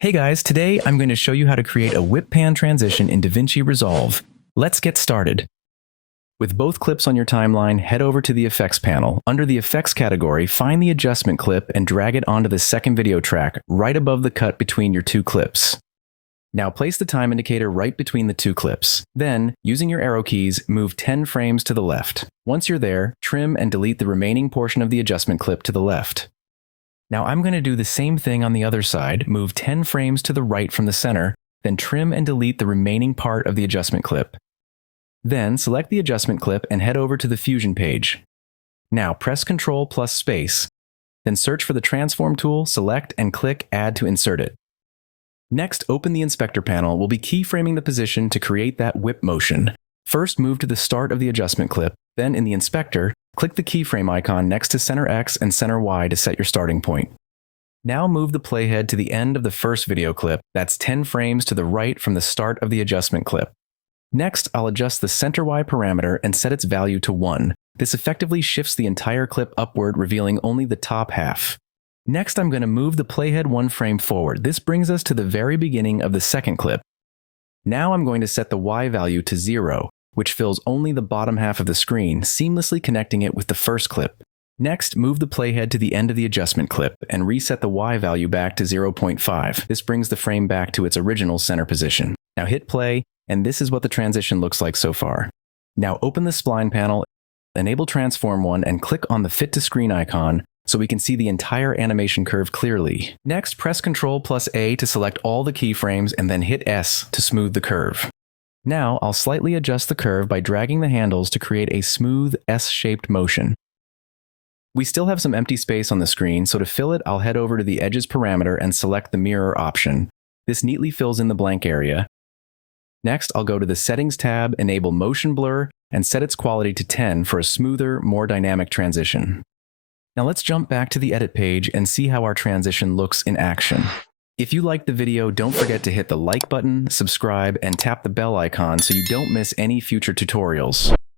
Hey guys, today I'm going to show you how to create a whip pan transition in DaVinci Resolve. Let's get started. With both clips on your timeline, head over to the Effects panel. Under the Effects category, find the adjustment clip and drag it onto the second video track, right above the cut between your two clips. Now place the time indicator right between the two clips. Then, using your arrow keys, move 10 frames to the left. Once you're there, trim and delete the remaining portion of the adjustment clip to the left. Now I'm going to do the same thing on the other side, move 10 frames to the right from the center, then trim and delete the remaining part of the adjustment clip. Then select the adjustment clip and head over to the Fusion page. Now press Ctrl plus space, then search for the Transform tool, select and click Add to insert it. Next, open the Inspector panel. We'll be keyframing the position to create that whip motion. First, move to the start of the adjustment clip, then in the Inspector, click the keyframe icon next to center X and center Y to set your starting point. Now move the playhead to the end of the first video clip, that's 10 frames to the right from the start of the adjustment clip. Next, I'll adjust the center Y parameter and set its value to 1. This effectively shifts the entire clip upward, revealing only the top half. Next, I'm going to move the playhead 1 frame forward. This brings us to the very beginning of the second clip. Now I'm going to set the Y value to 0. Which fills only the bottom half of the screen, seamlessly connecting it with the first clip. Next, move the playhead to the end of the adjustment clip and reset the Y value back to 0.5. This brings the frame back to its original center position. Now hit play, and this is what the transition looks like so far. Now open the spline panel, enable Transform 1, and click on the Fit to Screen icon so we can see the entire animation curve clearly. Next, press Ctrl plus A to select all the keyframes and then hit S to smooth the curve. Now, I'll slightly adjust the curve by dragging the handles to create a smooth S-shaped motion. We still have some empty space on the screen, so to fill it, I'll head over to the Edges parameter and select the Mirror option. This neatly fills in the blank area. Next, I'll go to the Settings tab, enable Motion Blur, and set its quality to 10 for a smoother, more dynamic transition. Now let's jump back to the Edit page and see how our transition looks in action. If you liked the video, don't forget to hit the like button, subscribe, and tap the bell icon so you don't miss any future tutorials.